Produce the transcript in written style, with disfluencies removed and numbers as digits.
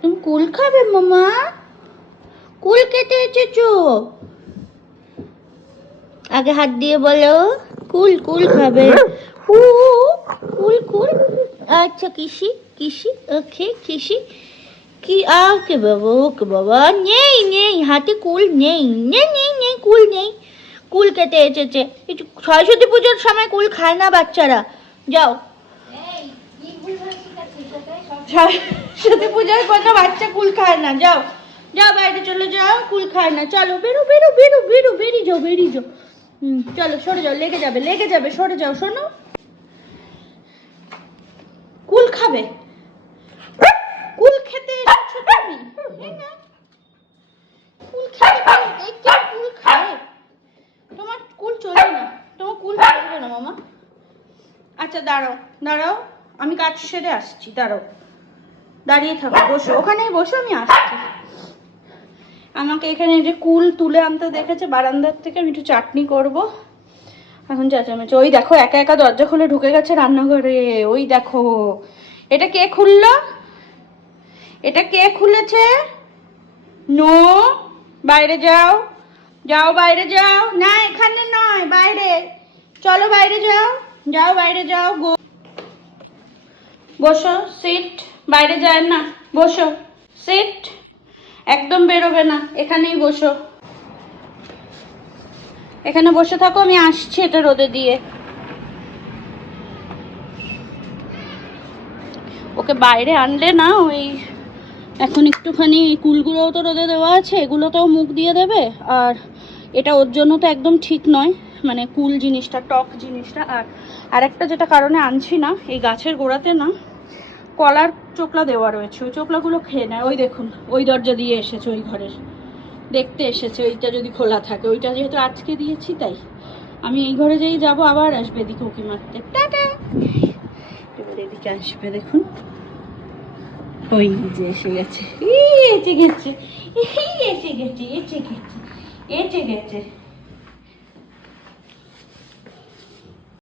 তুমি কুল খাবে মামা? কুল খেতে এসেছো? আগে হাত দিয়ে বলো কুল কুল খাবে। কুল কুল। আচ্ছা কিসি কিসি ওকে কিসি কি ওকে বাবা নেই নেই হাতে কুল নেই নেই নেই নেই কুল নেই। কুল খেতে এসেছে। সরস্বতী পুজোর সময় কুল খায় না বাচ্চারা। যাও। সরস্বতী পূজায় কোনো বাচ্চা কুল খায় না। যাও যাও বাইরে চলে যাও, কুল খায় না। চলো বেরো বেরো বেরো বেরো বেরিয়ে যাও বেরিয়ে যাও। চলো সরে যাও, লেগে যাবে সরে যাও। শোনো, কুল খাবে? কুল খেতে এসেছো তুমি? কুল খেতে কুল খায়? তোমার কুল চলবে না, তোমার কুল চলবে না মামা। আচ্ছা দাঁড়াও দাঁড়াও, আমি কাজ সেরে আসছি। দাঁড়াও, দাঁড়িয়ে থাকো, বসো ওখানেই বসো, আমি আসছি। আমাকে এখানে যে কুল তুলে আনতে দেখেছে বারান্দার থেকে, আমি একটু চাটনি করব। এখন চেঁচামেচি। ওই দেখো একা একা দরজা খুলে ঢুকে গেছে রান্নাঘরে। ওই দেখো, এটা কে খুললো? এটা কে খুলেছে? নো, বাইরে যাও, যাও বাইরে যাও। না এখানে নয়, বাইরে চলো, বাইরে যাও, যাও বাইরে যাও। বসো, সিট। বাইরে যায় না, বসো, সিট। একদম বেরোবে না, এখানেই বসো, এখানে বসে থাকো, আমি আসছি এটা রোদে দিয়ে। ওকে বাইরে আনলে না, ওই এখন একটুখানি কুলগুলোও তো রোদে দেওয়া আছে, এগুলোতেও মুখ দিয়ে দেবে। আর এটা ওর জন্য তো একদম ঠিক নয়, মানে কুল জিনিসটা, টক জিনিসটা। আর একটা যেটা কারণে আনছি না, এই গাছের গোড়াতে না কলার চোকলা দেওয়া রয়েছে, ওই চোকলাগুলো খেয়ে নেয়। ওই দেখুন, ওই দরজা দিয়ে এসেছে, ওই ঘরের দেখতে এসেছে। ওইটা যদি খোলা থাকে, ওইটা যেহেতু আজকে দিয়েছি, তাই আমি এই ঘরে যেই যাবো আবার আসবে এদিকে উঁকি মারতে। টাটা। এবার এদিকে আসবে, দেখুন ওই যে এসে গেছে, এসে গেছে, এসে গেছে, এসে গেছে, এসে গেছে।